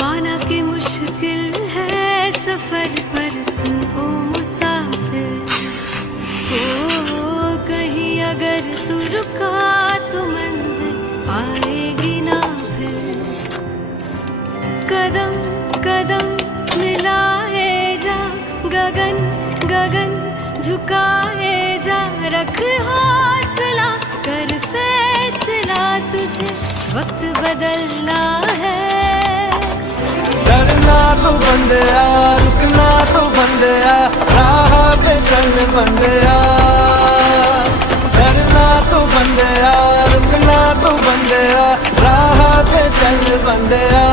माना कि मुश्किल है सफर पर सुन ओ मुसाफिर, ओ कहीं अगर तू रुका तो मंजिल आएगी ना फिर। कदम कदम मिलाए जा, गगन गगन झुकाए जा, रख हौसला कर फैसला, तुझे वक्त बदलना है। डरना तो बंदिया, रुकना तो बंदिया, राह पे चल बंदिया। डरना तो बंदिया, रुकना तो बंदिया, राह पे चल बंदिया।